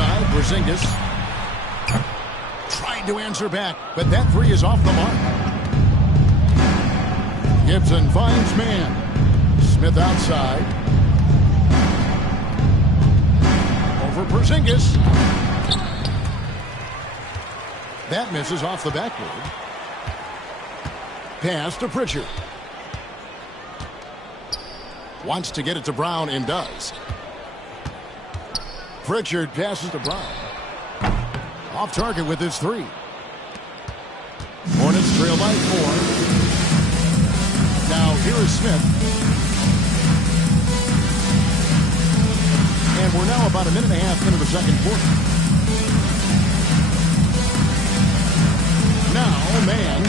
outside. Porzingis tried to answer back, but that three is off the mark. Gibson finds man. Smith outside. Over Porzingis. That misses off the backboard. Pass to Pritchard. Wants to get it to Brown and does. Pritchard passes to Brown. Off target with his three. Hornets trail by 4. Now here is Smith. And we're now about a minute and a half into the second quarter. Now, man,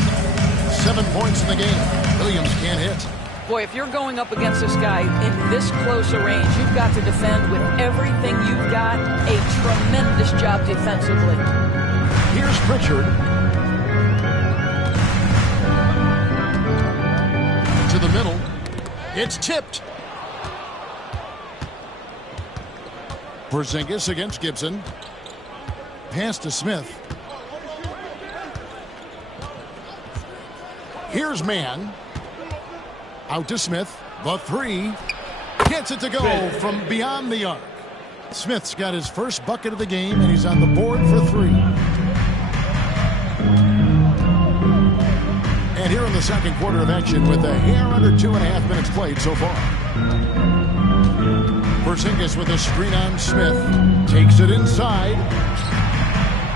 7 points in the game. Williams can't hit. Boy, if you're going up against this guy in this close a range, you've got to defend with everything you've got. A tremendous job defensively. Here's Pritchard. To the middle. It's tipped. Porzingis against Gibson. Pass to Smith. Here's man. Out to Smith. The three. Gets it to go from beyond the arc. Smith's got his first bucket of the game, and he's on the board for 3. And here in the second quarter of action with a hair under 2.5 minutes played so far. Porzingis with a screen on Smith. Takes it inside.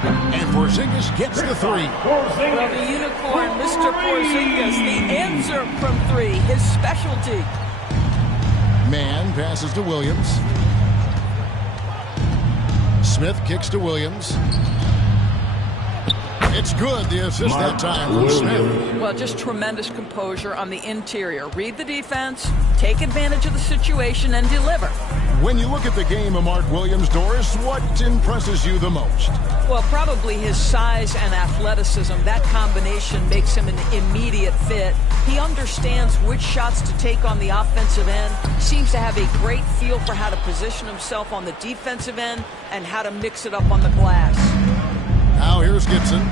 And Porzingis gets the 3. Well, the unicorn, Mr. Porzingis, the answer from 3, his specialty. Man passes to Williams. Smith kicks to Williams. It's good, the assist that time from Smith. Well, just tremendous composure on the interior. Read the defense, take advantage of the situation, and deliver. When you look at the game of Mark Williams, Doris, what impresses you the most? Well, probably his size and athleticism. That combination makes him an immediate fit. He understands which shots to take on the offensive end, seems to have a great feel for how to position himself on the defensive end and how to mix it up on the glass. Now here's Gibson.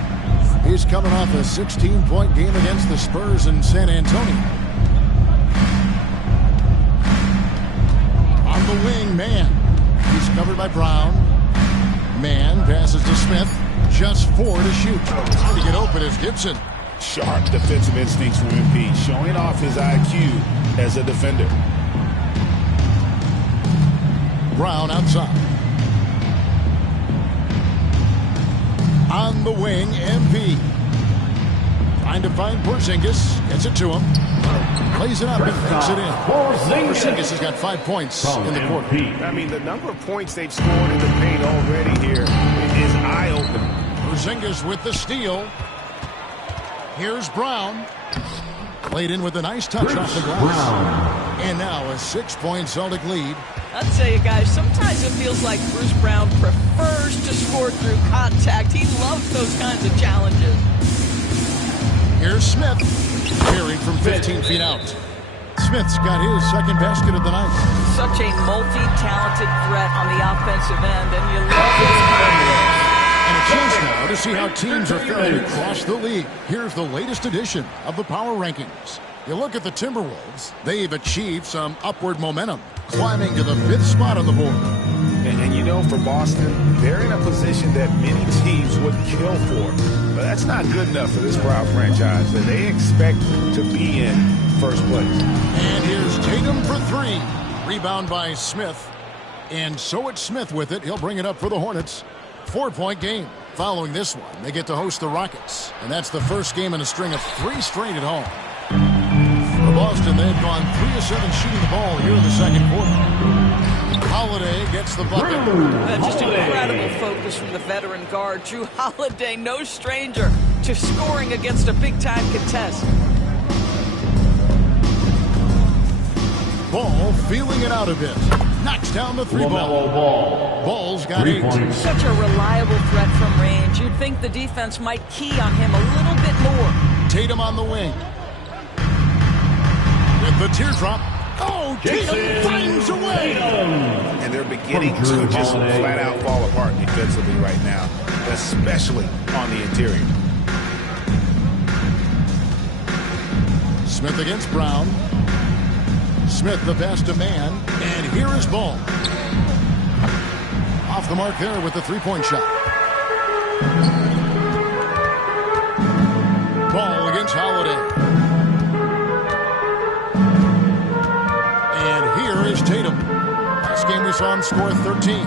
He's coming off a 16-point game against the Spurs in San Antonio. On the wing, man. He's covered by Brown. Man passes to Smith. Just 4 to shoot. Trying to get open is Gibson. Sharp defensive instincts from MP, showing off his IQ as a defender. Brown outside. On the wing, MP. Trying to find Porzingis. Gets it to him. Plays it up and kicks it in. Porzingis has got 5 points in the quarter. I mean, the number of points they've scored in the paint already here is eye-opening. Porzingis with the steal. Here's Brown. Played in with a nice touch off the glass. And now a 6-point Celtic lead. I'll tell you guys, sometimes it feels like Bruce Brown prefers to score through contact. He loves those kinds of challenges. Here's Smith. Carried from 15 feet out. Smith's got his second basket of the night. Such a multi-talented threat on the offensive end, and you love his confidence. And a chance now to see how teams are faring across the league. Here's the latest edition of the Power Rankings. You look at the Timberwolves, they've achieved some upward momentum, climbing to the 5th spot on the board. And you know, for Boston, they're in a position that many teams would kill for. But that's not good enough for this proud franchise. And they expect to be in first place. And here's Tatum for 3. Rebound by Smith. And so it's Smith with it. He'll bring it up for the Hornets. 4-point game. Following this one, they get to host the Rockets. And that's the first game in a string of 3 straight at home. For Boston, they've gone 3 of 7 shooting the ball here in the second quarter. Holiday gets the bucket. Just incredible focus from the veteran guard. Drew Holiday, no stranger to scoring against a big-time contest. Ball feeling it out a bit. Knocks down the 3 ball. Ball's got 8. Such a reliable threat from range. You'd think the defense might key on him a little bit more. Tatum on the wing. With the teardrop. Oh, Tatum finds a way. And they're beginning to just flat out fall apart defensively right now, especially on the interior. Smith against Brown. Smith the pass to man, and here is Ball. Off the mark there with the three-point shot. Ball against Holiday. And here is Tatum. Last game we saw him score 13.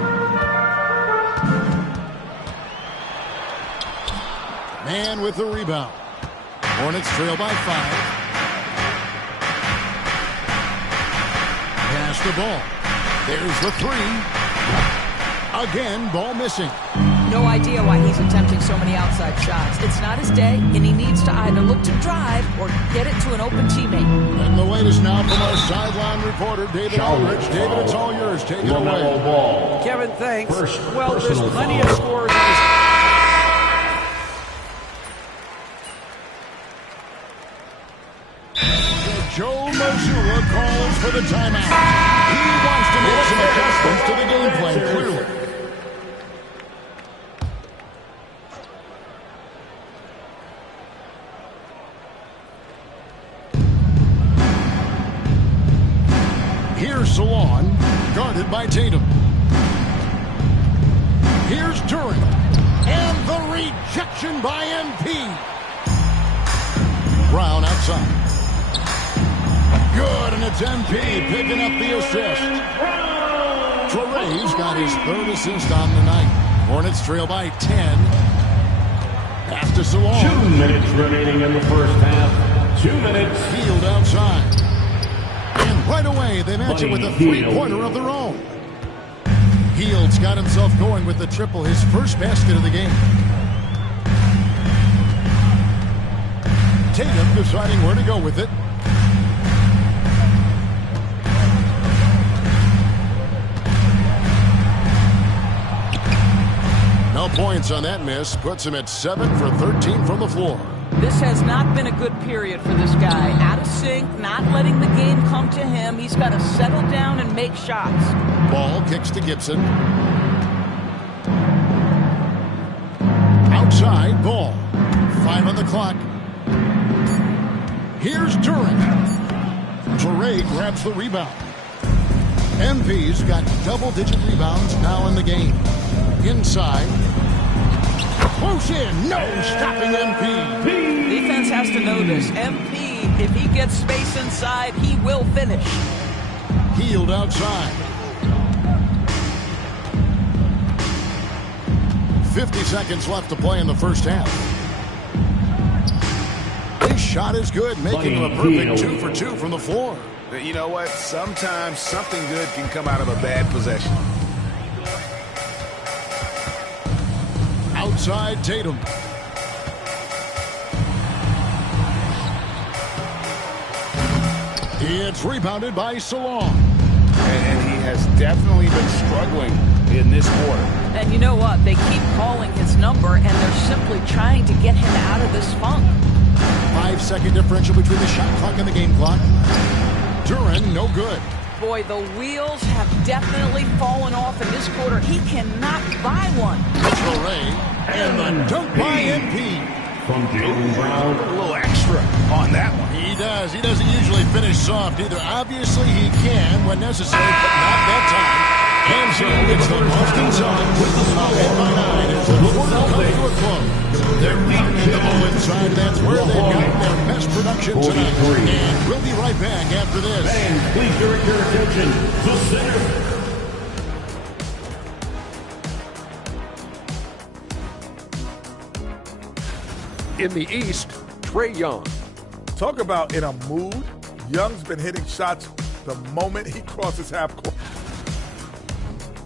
Man with the rebound. Hornets trail by 5. Pass the Ball. There's the three. Again, Ball missing. No idea why he's attempting so many outside shots. It's not his day, and he needs to either look to drive or get it to an open teammate. And the latest now from our sideline reporter, David Aldrich. David, it's all yours. Take it away. Kevin, thanks. Well, there's plenty of scores in this. Joe Mazzulla calls for the timeout. He wants to make some adjustments to the game plan, clearly. Here's Salon, guarded by Tatum. Here's Durant. And the rejection by MP. Brown outside. Good, and it's MP picking up the assist. Traoré got his third assist on the night. Hornets trail by 10. Pass to Salon. 2 minutes remaining in the first half. 2 minutes. Field outside. And right away, they match it with a three-pointer of their own. Hield's got himself going with the triple, his first basket of the game. Tatum deciding where to go with it. No points on that miss. Puts him at 7 for 13 from the floor. This has not been a good period for this guy. Out of sync, not letting the game come to him. He's got to settle down and make shots. Ball kicks to Gibson. Outside, Ball. 5 on the clock. Here's Durant. Traoré grabs the rebound. MP's got double-digit rebounds now in the game. Inside. Close in. No stopping MP. Defense has to know this. MP, if he gets space inside, he will finish. Hield outside. 50 seconds left to play in the first half. His shot is good, making him a perfect 2 for 2 from the floor. You know what? Sometimes something good can come out of a bad possession. Outside Tatum. It's rebounded by Salon. And he has definitely been struggling in this quarter. And you know what? They keep calling his number, and they're simply trying to get him out of this funk. 5-second differential between the shot clock and the game clock. Durant, no good. Boy, the wheels have definitely fallen off in this quarter. He cannot buy one. Traoré, and the dunk by MP. From Jaylen Brown. A little extra on that one. He does. He doesn't usually finish soft either. Obviously, he can when necessary, but not that time. And so it's the Boston Celtics with the small 8-by-9 as the quarter comes to a close. They're beating the ball inside, and that's where they've got their best production tonight. And we'll be right back after this. And please direct your attention to center. In the East, Trae Young. Talk about in a mood. Young's been hitting shots the moment he crosses half court.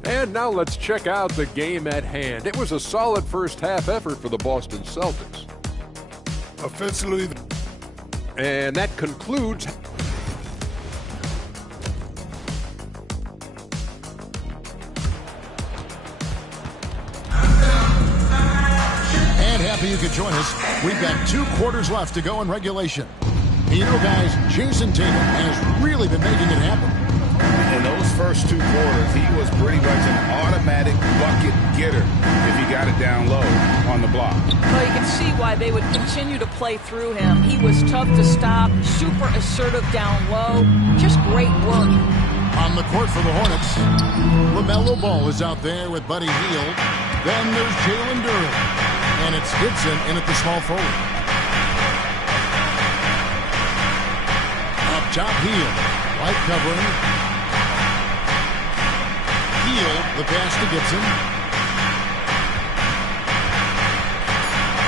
And now let's check out the game at hand. It was a solid first half effort for the Boston Celtics. Offensively. And that concludes. And happy you could join us. We've got 2 quarters left to go in regulation. You know, guys, Jason Tatum has really been making it happen. In those first first 2 quarters, he was pretty much an automatic bucket getter if he got it down low on the block. Well, you can see why they would continue to play through him. He was tough to stop, super assertive down low. Just great work. On the court for the Hornets, LaMelo Ball is out there with Buddy Hield. Then there's Jalen Duren. And it's Gibson in at the small forward. Up top, Hield. White covering. Hield, the pass to Gibson.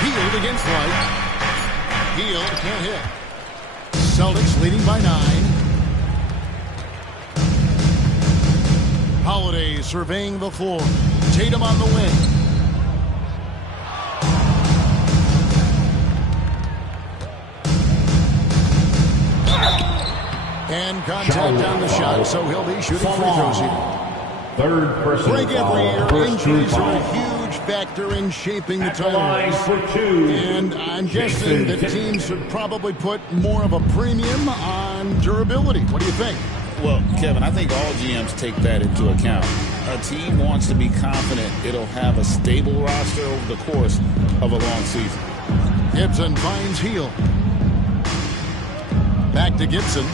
Hield against White. Hield can't hit. Celtics leading by 9. Holiday surveying the floor. Tatum on the wing. And contact on the shot, so he'll be shooting free throws here. Third person Break every year. First Injuries are foul. a huge factor in shaping the At the line title. for 2. And I'm guessing that teams should probably put more of a premium on durability. What do you think? Well, Kevin, I think all GMs take that into account. A team wants to be confident it'll have a stable roster over the course of a long season. Gibson finds Hield. Back to Gibson.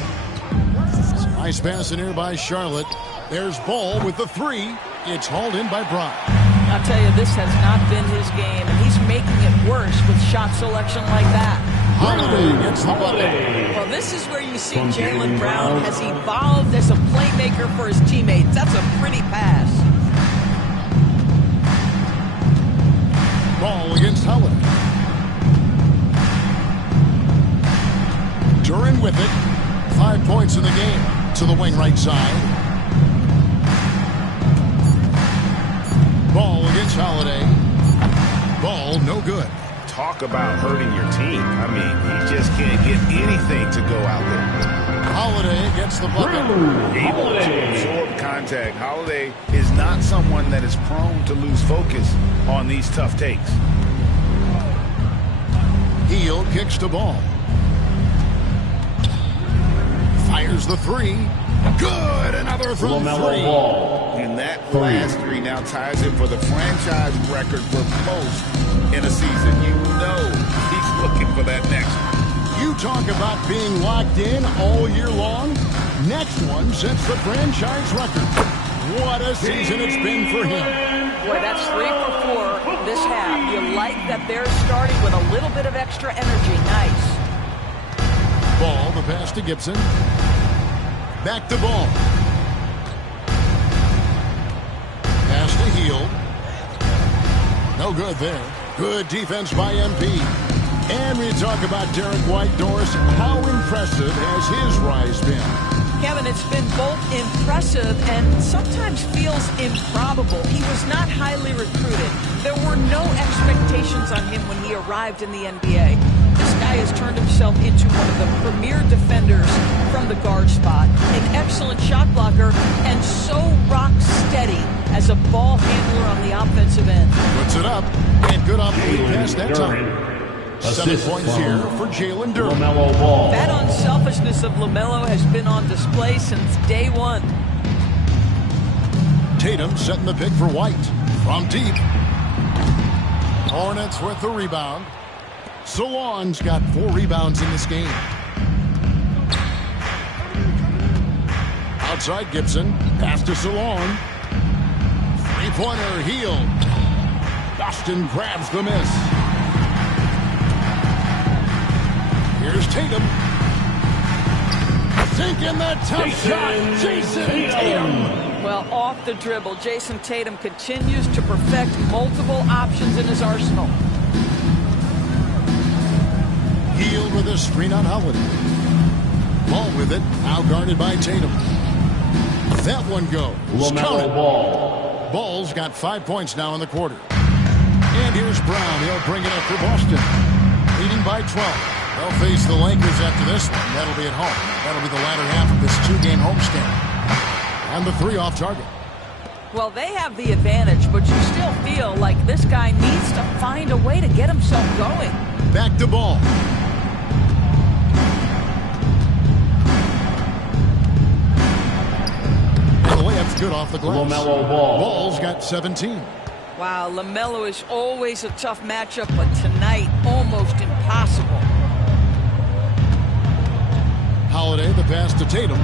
Nice pass in here by Charlotte. There's Ball with the 3. It's hauled in by Brown. I'll tell you, this has not been his game, and he's making it worse with shot selection like that. Holiday gets the bucket. Well, this is where you see Jalen Brown has evolved as a playmaker for his teammates. That's a pretty pass. Ball against Holiday. Duren with it. 5 points in the game. To the wing right side. Ball against Holiday. Ball no good. Talk about hurting your team. I mean, he just can't get anything to go out there. Holiday gets the bucket. Able to absorb contact. Holiday is not someone that is prone to lose focus on these tough takes. Hield kicks the ball. Fires the 3. Good. Another from 3. And that last 3 now ties him for the franchise record for most in a season. You know he's looking for that next one. You talk about being locked in all year long. Next one sets the franchise record. What a season it's been for him. Boy, that's 3 for 4 this half. You like that they're starting with a little bit of extra energy. Nice. Ball, the pass to Gibson. Back to Ball. Pass to Hield. No good there. Good defense by MP. And we talk about Derek White, Doris. How impressive has his rise been? Kevin, it's been both impressive and sometimes feels improbable. He was not highly recruited. There were no expectations on him when he arrived in the NBA. This guy has turned himself into one of the premier defenders from the guard spot, an excellent shot blocker, and so rock steady as a ball handler on the offensive end. Puts it up, and good off the lead pass that time. 7 points here for Jalen Duren. That unselfishness of LaMelo has been on display since day one. Tatum setting the pick for White. From deep. Hornets with the rebound. Salon's got 4 rebounds in this game. Outside Gibson. Pass to Salon. Three-pointer Hield. Boston grabs the miss. Here's Tatum. Sinking the tough shot. Jason Tatum. Well, off the dribble, Jason Tatum continues to perfect multiple options in his arsenal. Hield with a screen on Holiday. Ball with it. Now guarded by Tatum. That one goes. LaMelo Ball. Ball's got 5 points now in the quarter. And here's Brown. He'll bring it up for Boston. Leading by 12. They'll face the Lakers after this one. That'll be at home. That'll be the latter half of this 2-game homestand. And the 3 off target. Well, they have the advantage, but you still feel like this guy needs to find a way to get himself going. Back to Ball. And the layup good off the glass. LaMelo Ball. Ball's got 17. Wow, LaMelo is always a tough matchup, but tonight, almost impossible. Holiday, the pass to Tatum.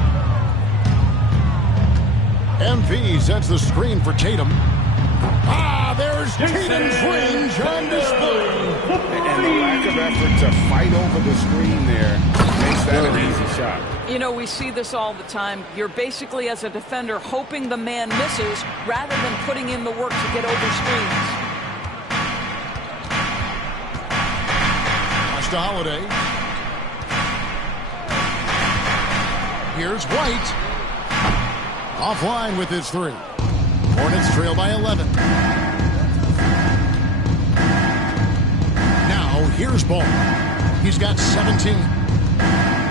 MP sets the screen for Tatum. There's Tatum's range on display. And the lack of effort to fight over the screen there makes that an easy shot. You know, we see this all the time. You're basically, as a defender, hoping the man misses rather than putting in the work to get over screens. Pass to Holiday. Here's White. Offline with his three. Hornets trail by 11. Now, here's Ball. He's got 17.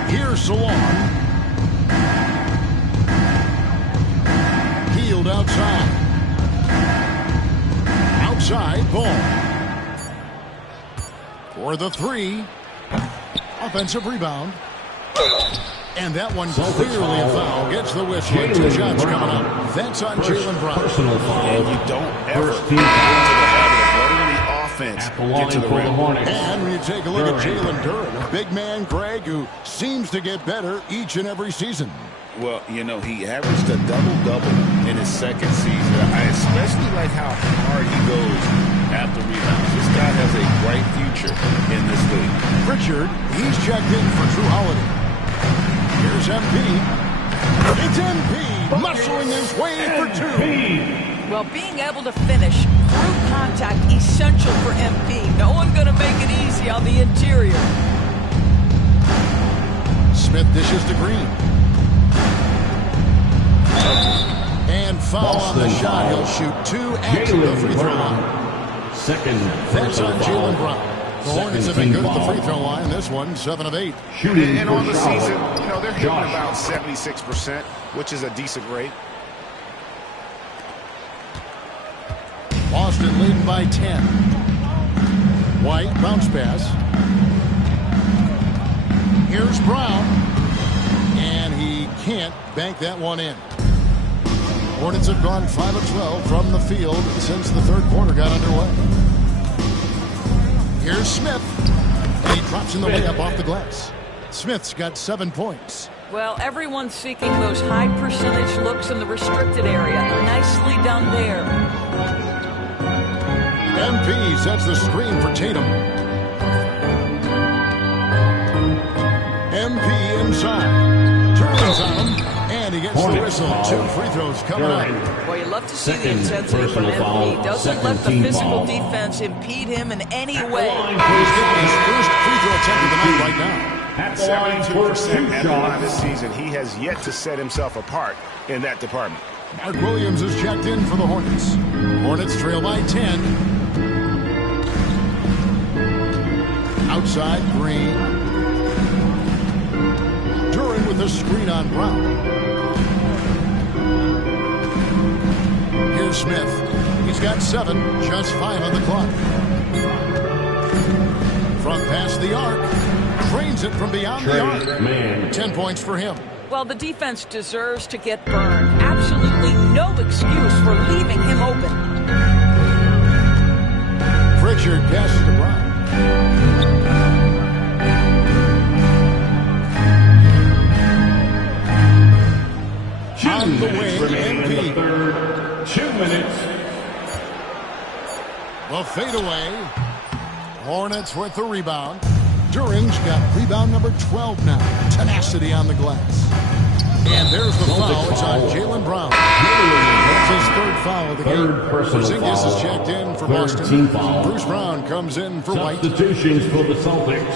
Here's Salon. Healed outside. Outside, Ball. For the three. Offensive rebound. And that one clearly a foul. Gets the whistle. 2 shots coming up. That's on Jaylen Brown. Personal foul. And you don't ever First get team into the habit of letting the offense get to the for the rim. Hornets. And when you take a look at Jalen Duren, a big man, Greg, who seems to get better each and every season. Well, you know, he averaged a double-double in his second season. I especially like how hard he goes after rebounds. This guy has a bright future in this league. Pritchard, he's checked in for Drew Holiday. Here's MP. It's MP muscling his way for 2. Well, being able to finish through contact, essential for MP. No one going to make it easy on the interior. Smith dishes to Green. And foul on the shot. He'll shoot 2 at the free throw line. Second. That's on foul. Jaylen Brown. The Hornets have been good at the free throw line. This one, 7 of 8. Shooting And for on the Charlotte. season, you know, they're hitting Josh. about 76%, which is a decent rate. Boston leading by 10. White, bounce pass. Here's Brown. And he can't bank that one in. Hornets have gone 5 of 12 from the field since the third quarter got underway. Here's Smith. And he drops in the layup off the glass. Smith's got 7 points. Well, everyone's seeking those high percentage looks in the restricted area. Nicely done there. MP sets the screen for Tatum. MP inside. Turns on him. And he gets the whistle. 2 free throws coming up. Well, you love to see the Second intensity from personal foul. MP. Doesn't Second let the team physical foul. defense impede him in any way. He's getting his first free throw attempt of the night right now. At the line for 72% 2 at the line this shots. season. He has yet to set himself apart in that department. Mark Williams is checked in for the Hornets. Hornets trail by 10. Outside, Green. Duren with the screen on Brown. Here's Smith. He's got 7, just 5 on the clock. Front pass the arc. Trains it from beyond the arc. Man. 10 points for him. Well, the defense deserves to get burned. Absolutely no excuse for leaving him open. Pritchard passes to Brown. On the wing, MP. 2 minutes. The fadeaway. Hornets with the rebound. Duren's got rebound number 12 now. Tenacity on the glass. And there's the foul. It's on Jaylen Brown. That's his 3rd foul of the game. Third personal Porzingis foul. is checked in for Third Boston. team foul. Bruce Brown comes in for White. Substitutions for the Celtics.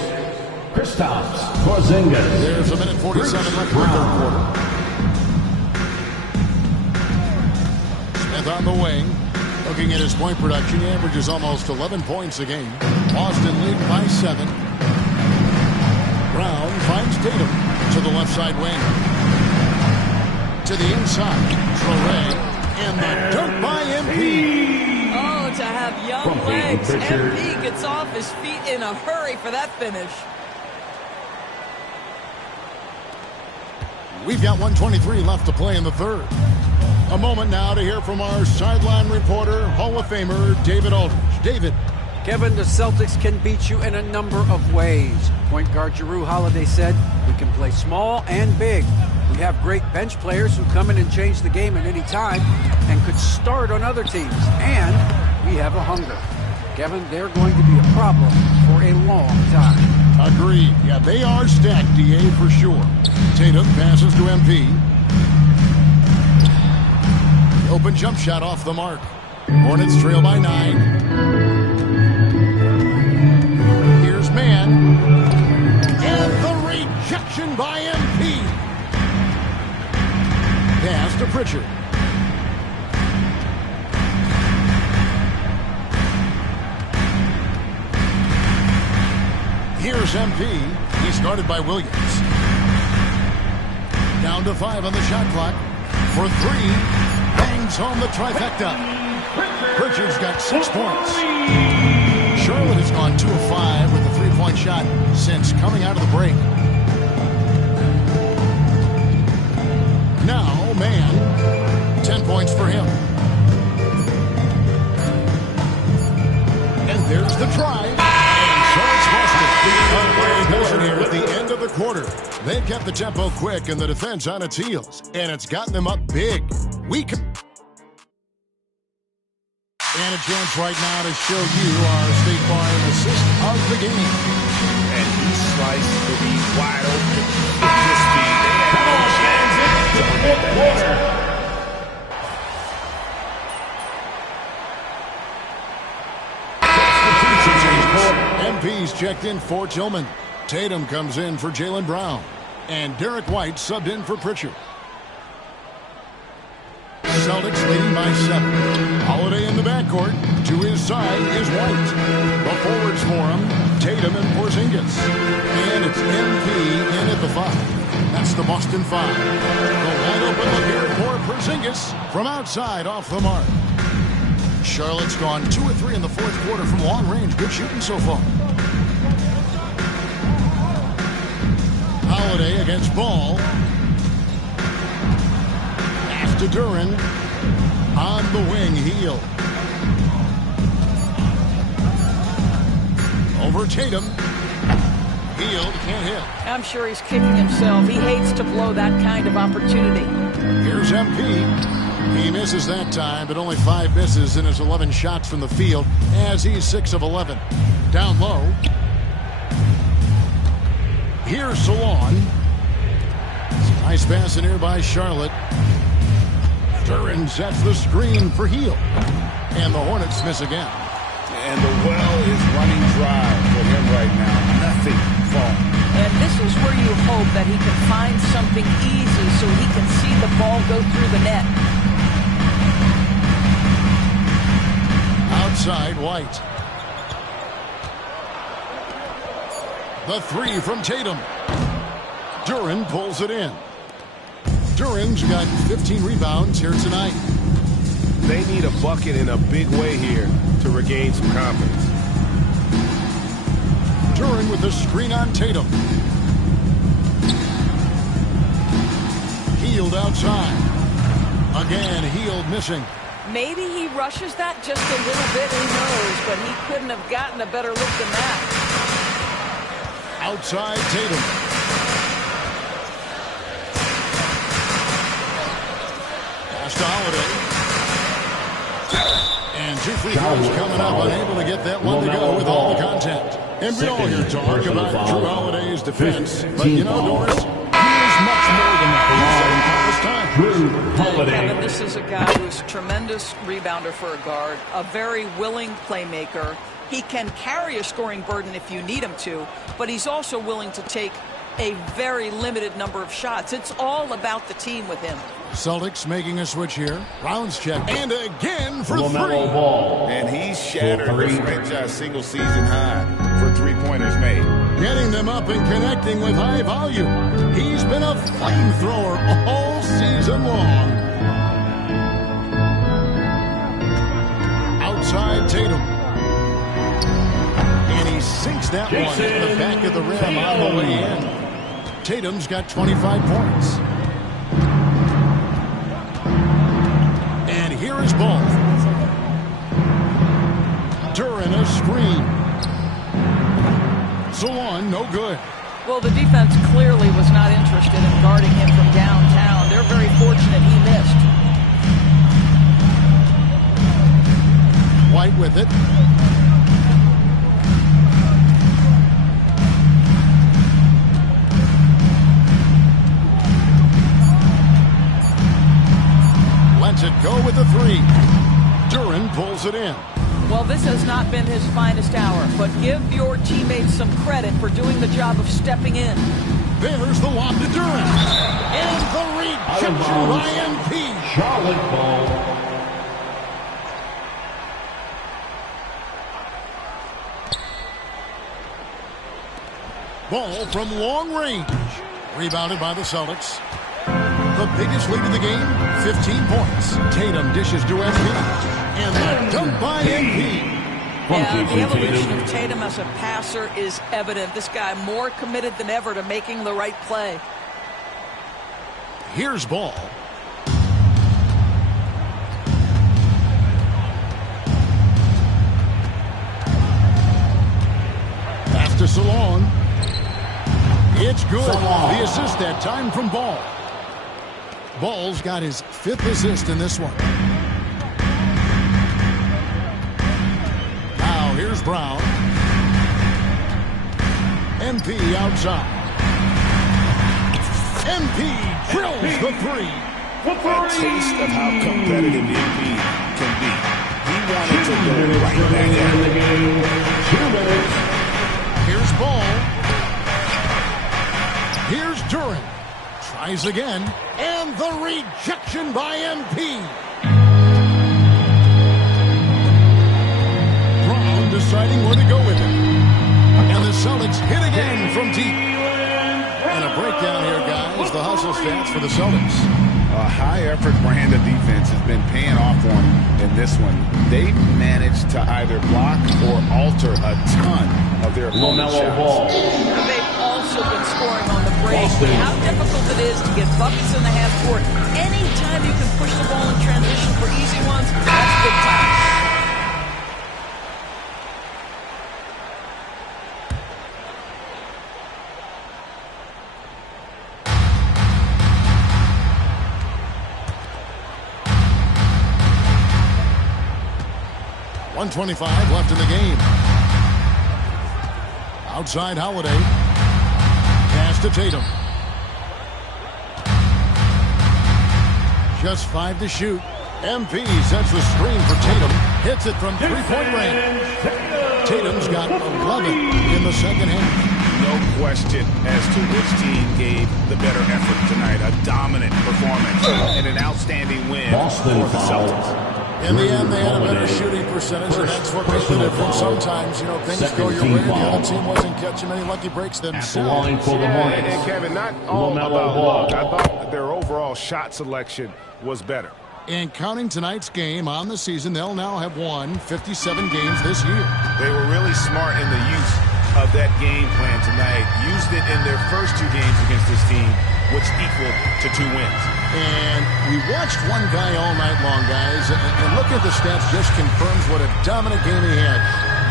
Kristaps Porzingis. There's a minute 47 left in the third quarter. Smith on the wing. Looking at his point production, he averages almost 11 points a game. Boston lead by 7. Brown finds Tatum to the left side wing. To the inside. Traore. And the dunk by MP. Oh, to have young From legs. Pritchard. MP gets off his feet in a hurry for that finish. We've got 1:23 left to play in the third. A moment now to hear from our sideline reporter, Hall of Famer David Aldridge. David. Kevin, the Celtics can beat you in a number of ways. Point guard Jrue Holiday said, "We can play small and big. We have great bench players who come in and change the game at any time and could start on other teams. And we have a hunger." Kevin, they're going to be a problem for a long time. Agreed. Yeah, they are stacked, DA, for sure. Tatum passes to MP. Open jump shot off the mark. Hornets trail by 9. Here's Man. And the rejection by MP. Pass to Pritchard. Here's MP. He's guarded by Williams. Down to 5 on the shot clock. For 3. Bangs home the trifecta. Pritchard's got 6 points. Charlotte has gone 2 of 5 with a 3-point shot since coming out of the break. Now, Man. 10 points for him. And there's the try. So it's busted. Here at the end of the quarter. They've kept the tempo quick and the defense on its heels. And it's gotten them up big. And a chance right now to show you our State Farm assist of the game. And he sliced to be wide open. With his speed. MP's checked in for Tillman. Tatum comes in for Jaylen Brown. And Derek White subbed in for Pritchard. Celtics leading by 7. Holiday in the backcourt. To his side is White. The forwards for him, Tatum and Porzingis. And it's MP in at the 5. That's the Boston 5. The wide open look here for Porzingis from outside off the mark. Charlotte's gone 2 of 3 in the 4th quarter from long range. Good shooting so far. Holiday against Ball. Pass to Duren. On the wing, Heel. Over Tatum. Heel can't hit. I'm sure he's kicking himself. He hates to blow that kind of opportunity. Here's MP. He misses that time, but only 5 misses in his 11 shots from the field as he's 6 of 11. Down low. Here's Salon. Nice pass in here by Charlotte. Duren sets the screen for Heel. And the Hornets miss again. And the well is running dry for him right now. Nothing falling. And this is where you hope that he can find something easy so he can see the ball go through the net. Outside, White. The 3 from Tatum. Duren pulls it in. Duren's got 15 rebounds here tonight. They need a bucket in a big way here to regain some confidence. Duren with the screen on Tatum. Healed outside. Again, Healed missing. Maybe he rushes that just a little bit, who knows, but he couldn't have gotten a better look than that. Outside Tatum. Pass to Holiday. And 2 free throws coming up, unable to get that one to go with all the contact. And we all hear talk about Jrue Holiday's defense, but you know, Doris, he is much more than that. Jrue Holiday. Kevin, this is a guy who's a tremendous rebounder for a guard, a very willing playmaker. He can carry a scoring burden if you need him to, but he's also willing to take a very limited number of shots. It's all about the team with him. Celtics making a switch here. Rounds check. And again for LaMelo 3. Ball. And he's shattered the franchise single-season high for 3-pointers made. Getting them up and connecting with high volume. He's been a flamethrower all season long. Outside Tatum. And he sinks that one in the back of the rim on the way in. Tatum's got 25 points. one, no good. Well, the defense clearly was not interested in guarding him from downtown. They're very fortunate he missed. White with it. Lets it go with the three. Duran pulls it in. Well, this has not been his finest hour, but give your teammates some credit for doing the job of stepping in. There's the lob to Duran. And the rejection by MP. Charlotte ball. Ball from long range. Rebounded by the Celtics. The biggest lead of the game, 15 points. Tatum dishes to MP. And the dunk by MP. Yeah, the evolution of Tatum as a passer is evident. This guy more committed than ever to making the right play. Here's Ball. Pass to Salon. It's good. The assist that time from Ball. Ball's got his 5th assist in this one. Now here's Brown. MP outside. MP drills the three. A taste of how competitive MP can be. He wanted to go right back at it. 2 minutes. Here's Ball. Here's Duran. Tries again. And the rejection by MP. Brown deciding where to go with it. And the Celtics hit again from deep. And a breakdown here, guys. The hustle stats for the Celtics. A high-effort brand of defense has been paying off for them in this one. They've managed to either block or alter a ton of their opponent's shots. They've also been scoring on the break. How difficult it is to get buckets in the half court. Anytime you can push the ball in transition for easy ones, that's big time. .125 left in the game. Outside Holiday. Pass to Tatum. Just 5 to shoot. MP sets the screen for Tatum. Hits it from three-point range. Tatum's got 11 in the second half. No question as to which team gave the better effort tonight. A dominant performance and an outstanding win for the Celtics. In the end, they had a better shooting percentage, and that's what makes the difference. Sometimes, things go your way. The other team wasn't catching many lucky breaks themselves. And Kevin, not all about luck. I thought their overall shot selection was better. And counting tonight's game on the season, they'll now have won 57 games this year. They were really smart in the use of that game plan tonight. Used it in their first 2 games against this team, which equaled to 2 wins. And we watched one guy all night long, guys, and look at the stats just confirms what a dominant game he had.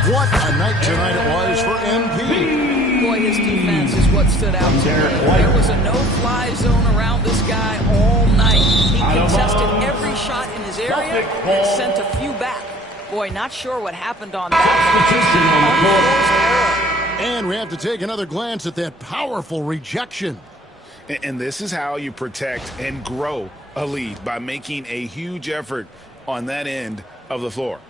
What a night tonight it was for MP. Boy, his defense is what stood out to me. There was a no-fly zone around this guy all night. He contested every shot in his area and sent a few back. Boy, not sure what happened on that. And we have to take another glance at that powerful rejection. And this is how you protect and grow a lead, by making a huge effort on that end of the floor.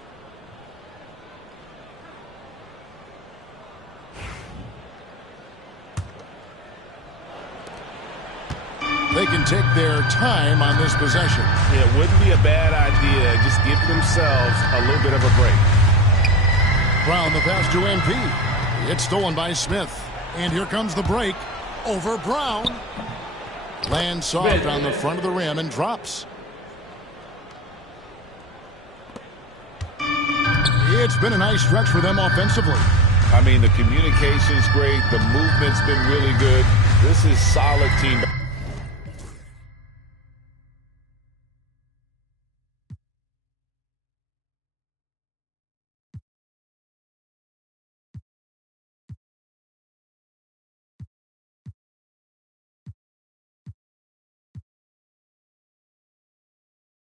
They can take their time on this possession. It wouldn't be a bad idea. Just give themselves a little bit of a break. Brown the pass to MP. It's stolen by Smith. And here comes the break over Brown. Lands soft on the front of the rim and drops. It's been a nice stretch for them offensively. I mean, the communication's great. The movement's been really good. This is solid team.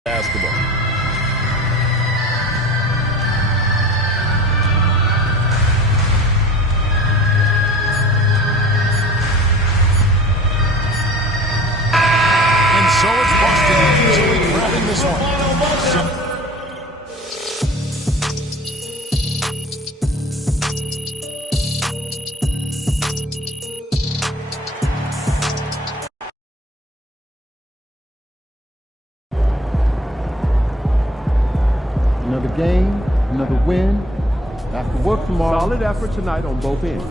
basketball. And so it's Boston easily grabbing this one. Another game, another win. Back to work tomorrow. Solid effort tonight on both ends.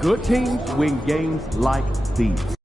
Good teams win games like these.